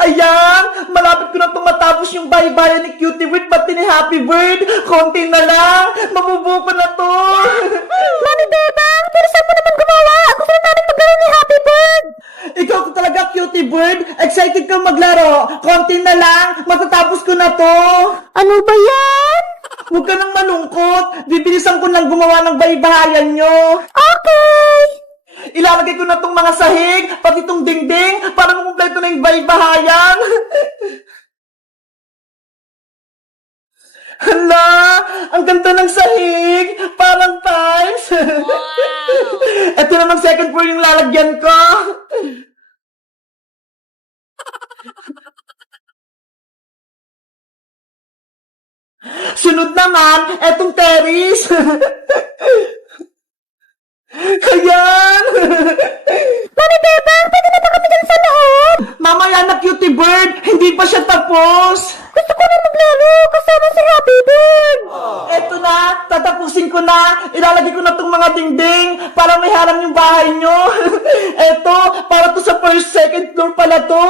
Ayan! Malapit ko na itong matapos yung baybayan ni Cutie Bird pati ni Happy Bird. Konti na lang. Mabubuko na to. Mami Bebang, bilisan mo naman gumawa. Gusto na namin maglaro ni Happy Bird. Ikaw talaga, Cutie Bird. Excited kang maglaro. Konti na lang. Matatapos ko na to. Ano ba yan? Huwag ka nang malungkot. Bibilisan ko lang gumawa ng baybayan nyo. Okay. Ilalagay ko na tong mga sahig, pati tong dingding, para makumpleto na yung baybahayan. Hala, ang ganda ng sahig, parang tiles. Wow! Ito naman second floor yung lalagyan ko. Sunod naman, etong terrace. Ayan! Mami Bebang, pwede na ba kami dyan sa loob? Mamaya na, Cutie Bird, hindi pa siya tapos. Gusto ko na maglaro kasama si Happy Bird. Eto na, tatapusin ko na. Ilalagay ko na tong mga dingding para may harang yung bahay nyo. Eto, para to sa first, second floor pala to.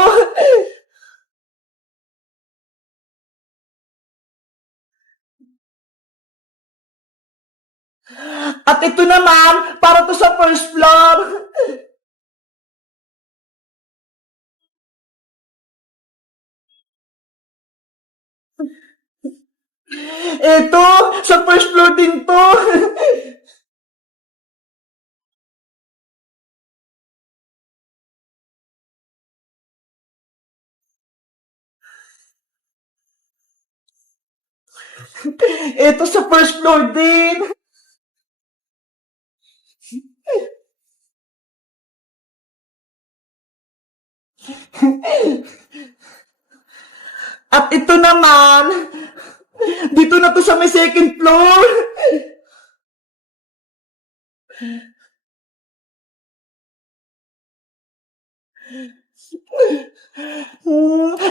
At ito naman, para to sa first floor. Ito, sa first floor din to. Ito sa first floor din. At ito naman, dito na to sa may second floor.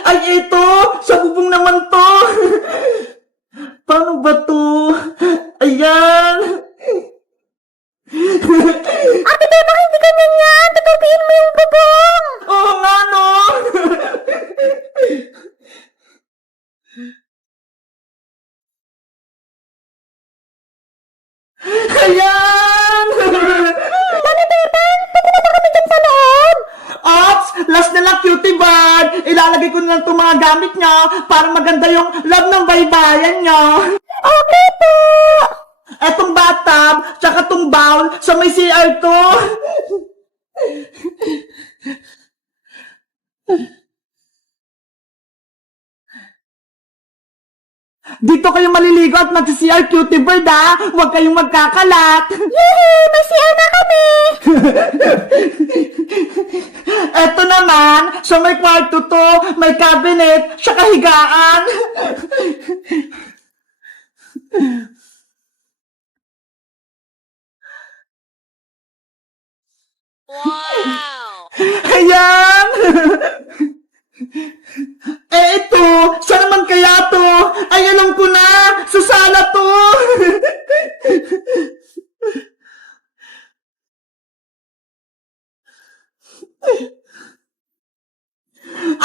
Ay, ito! Sa bubong naman to! Paano ba to? Ayan! Ate Bebang, hindi ganyan yan. Tutupiin mo yung bubong. Oo nga, no? Ayan! Mami Bebang, pwede na ba kami dyan sa loob? Ops! Last na lang, Cutie Bird! Ilalagay ko na lang itong mga gamit niya para maganda yung love ng baybayan niya. Okay po. Etong bathtub, tsaka tong bowl sa may CR to. Dito kayo maliligo at mag-CR, Cutie Bird, ha? Huwag kayong magkakalat. Yay! May CR na kami. Eto naman, sa may kwarto to, may cabinet, tsaka higaan. Wow! Ayan! Ito, saan naman kaya to? Ay, alam ko na! Sa sala to!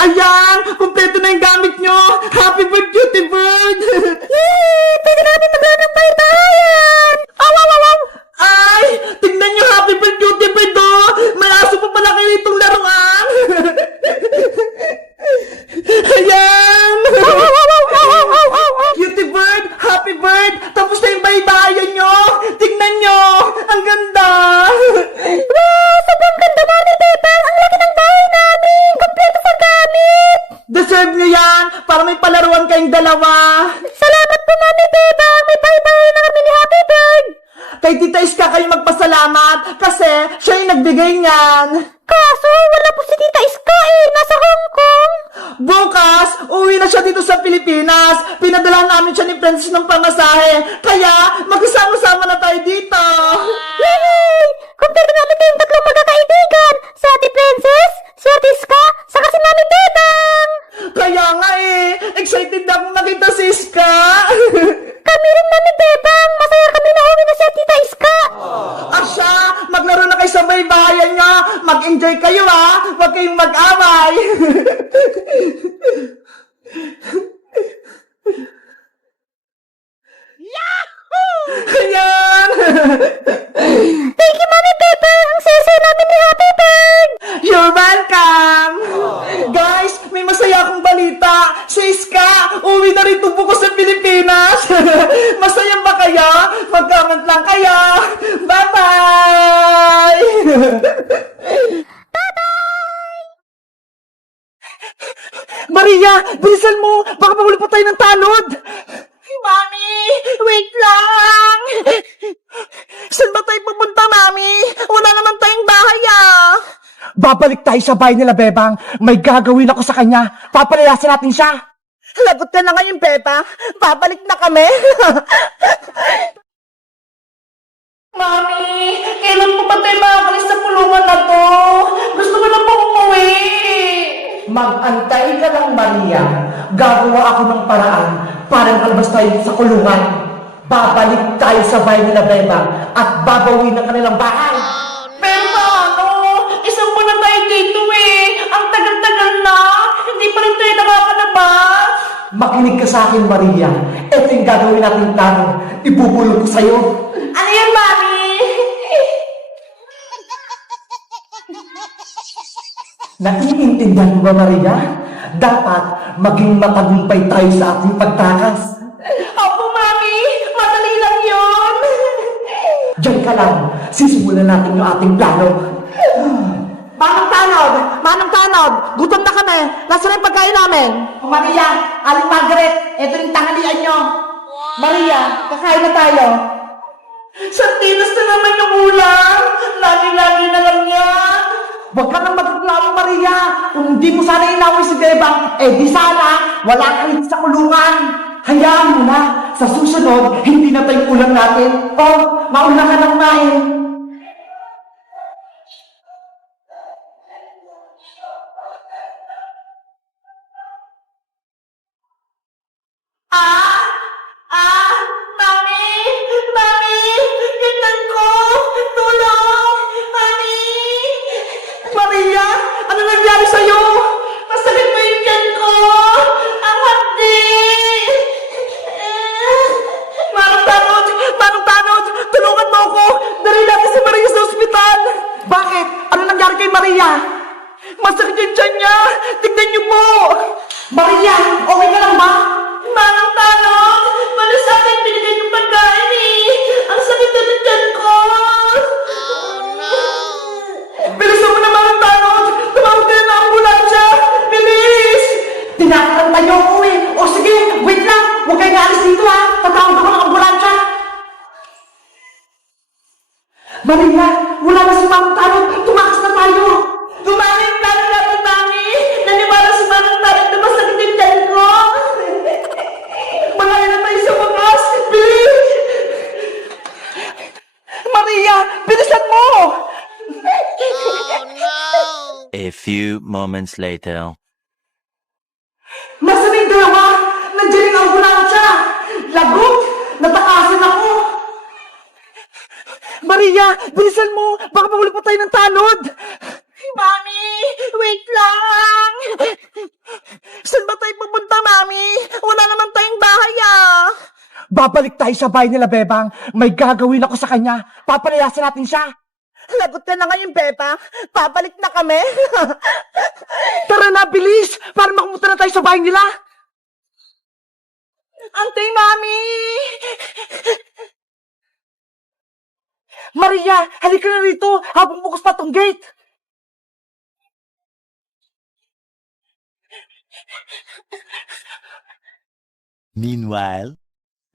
Ayan! Kumpleto na yung gamit nyo! Happy birthday, Cutie Bird! Yay! Pwede namin maglaro ng baybayan. Aw, aw, aw, aw. Ay! Tignan nyo, Happy birthday, Cutie Bird, oh! May aso pa pala kayo itong laruan! Ayan! Aw, aw, aw, aw, aw, aw, aw, aw. Cutie Bird, Happy Bird, tapos na yung baybayan nyo! Tignan nyo! Ang ganda! Wow! Sobrang ganda, Mami Bebang. Ang laki ng bahay namin. Kompleto sa gamit. Deserve nyo yan para may palaruan kayong dalawa! Salamat po, Mami Bebang. May baybayan na kami ni Happy Bird. Kay Tita Iska kayo magpasalamat kasi siya yung nagbigay niyan! Kaso, wala po si Tita Iska eh. Nasa Hong Kong. Bukas, uwi na siya dito sa Pilipinas. Pinadala namin siya ni Princess ng pamasahe. Kaya, magkasama-sama na tayo dito. Yay! Kompleto namin kayong tatlong magkakaibigan. Si Ate Princess, si Ate Iska, saka si Mami Bebang. Kaya nga eh, excited na akong nakita si Iska. Kami rin, Mami Bebang. Masaya kami na uwi na si Tita Iska. Asya, maglaro na kayo sa baybayan niya. Mag-enjoy kayo ha. Huwag kayong mag Bye-bye! Ayan! Thank you, Mami Bebang! Ang saya namin ni Happy Bird! You're welcome! Guys, may masaya akong balita. Si Iska, uwi na rin tubo ko sa Pilipinas. Masaya ba kayo? Mag-comment lang kayo. Bye-bye! Maria, bilisan mo! Baka mahuli pa tayo ng tanod! Mami, wait lang! Saan ba tayo pupunta, Mami? Wala naman tayong bahay, ah! Babalik tayo sa bahay nila, Bebang. May gagawin ako sa kanya. Papalayasin natin siya. Lagot ka na ngayon, Bebang. Babalik na kami. Mami, kailan po ba tayo makakalis sa pulungan na to? Gusto ko na po umuwi. Mag-antay ka lang, Maria. Gagawa ako ng paraan para kalabas tayo sa kulungan. Babalik tayo sa bahay nila, Bebang, at babawi ng kanilang bahay. Pero paano? Isang buwan na tayo dito eh. Ang tagal-tagal na. Hindi pa rin tayo nakakalabas. Makinig ka sa akin, Maria. Ito yung gagawin natin plano. Ibubulong ko sa'yo. Ano yan, Mami? Naiintindihan mo ba, Maria? Dapat maging matagumpay tayo sa ating pagtakas. Opo, Mami. Madali lang yun. Diyan ka lang. Sisimulan natin yung ating plano. Manong Tanod! Gutom na kami! Nasaan yung pagkain namin? Maria, Aling Margaret, ito yung tanghalian nyo. Maria, kakain na tayo. Sardinas na naman yung ulam. Lagi-lagi na lang yan. Huwag ka nang magreklamo, Maria. Kung hindi mo sana inaway si Bebang, di sana wala ka rin sa kulungan. Hayaan mo na. Sa susunod, hindi na tayong ulam natin. Mauna ka ng main. Mami, gintan ko, tulong, Mami. Maria, ano nangyari sa'yo? Masakit mo yung tiyan ko, ang hapdi. Manong Tanod, tulungan mo ako. Dali natin si Maria sa ospital. Bakit? Ano nangyari kay Maria? Masakit yung tiyan niya. Tignan niyo po. Maria, okay ka lang ba? Manong Tanod, pala sa akin binigay yung pagkain eh. Ang sakit na ng tiyan ko. Oh no! Bilisan mo na, Manong Tanod. Tumawag ka na ng ambulansya. Bilis! Tinatakan tayo ako eh. O sige, wait lang. Huwag kayo naalis dito ha. Tatawag ako ng ambulansya. Maria, wala na si Manong Tanod. Tumakas na tayo. Gumana yung plano natin, Mami. Naniwala si Manong Tanod na masakit yung tiyan ko. Malaya na tayo sa wakas. Bilis! Maria, bilisan mo! Oh no! A few moments later. Nasaan yung dalawa? Nandiyan yung ambulansya! Lagot! Natakasan ako! Maria, bilisan mo! Baka mahuli pa tayo ng tanod! Mami, wait lang! Saan ba tayo pupunta, Mami? Wala naman tayong bahay, ah! Babalik tayo sa bahay nila, Bebang. May gagawin ako sa kanya. Papalayasin natin siya. Lagot ka na ngayon, Bebang. Babalik na kami. Tara na, bilis! Para makamunta na tayo sa bahay nila. Antay, Mami! Maria, halika na rito habang bukas pa tong gate. Meanwhile,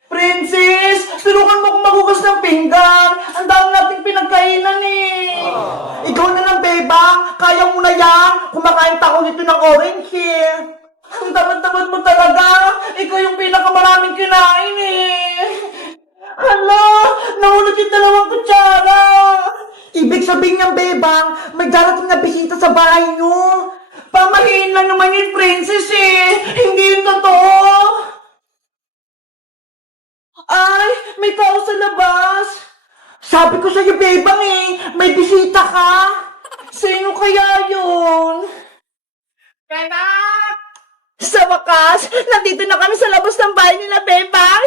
Princess, tulungan mo akong magugas ng pinggan. Ang dami nating pinagkainan eh. Ikaw na lang, Bebang. Kaya mo na yan. Kumakain pa ako nito ng orange eh. Ang tamad-tamad mo talaga. Ikaw yung pinakamaraming kinain eh. Hala, nahulog yung dalawang kutsara. Ibig sabihin niyang, Bebang, may darating na bisita sa bahay niyo. Pamahiin lang naman yung princess eh. Hindi yun totoo. Ay, may tao sa labas. Sabi ko sa'yo, Bebang eh, may bisita ka. Sino kaya yun? Bebang! Sa wakas, nandito na kami sa labas ng bahay nila, Bebang.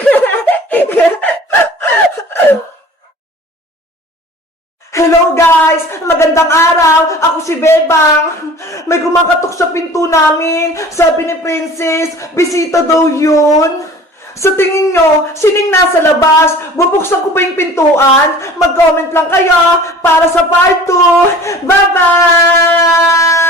Hello guys! Magandang araw! Ako si Bebang. May kumakatok sa pinto namin. Sabi ni Princess, bisita daw yun. Sa tingin nyo, sining nasa labas? Bubuksan ko ba yung pintuan? Mag-comment lang kayo para sa part 2. Bye-bye!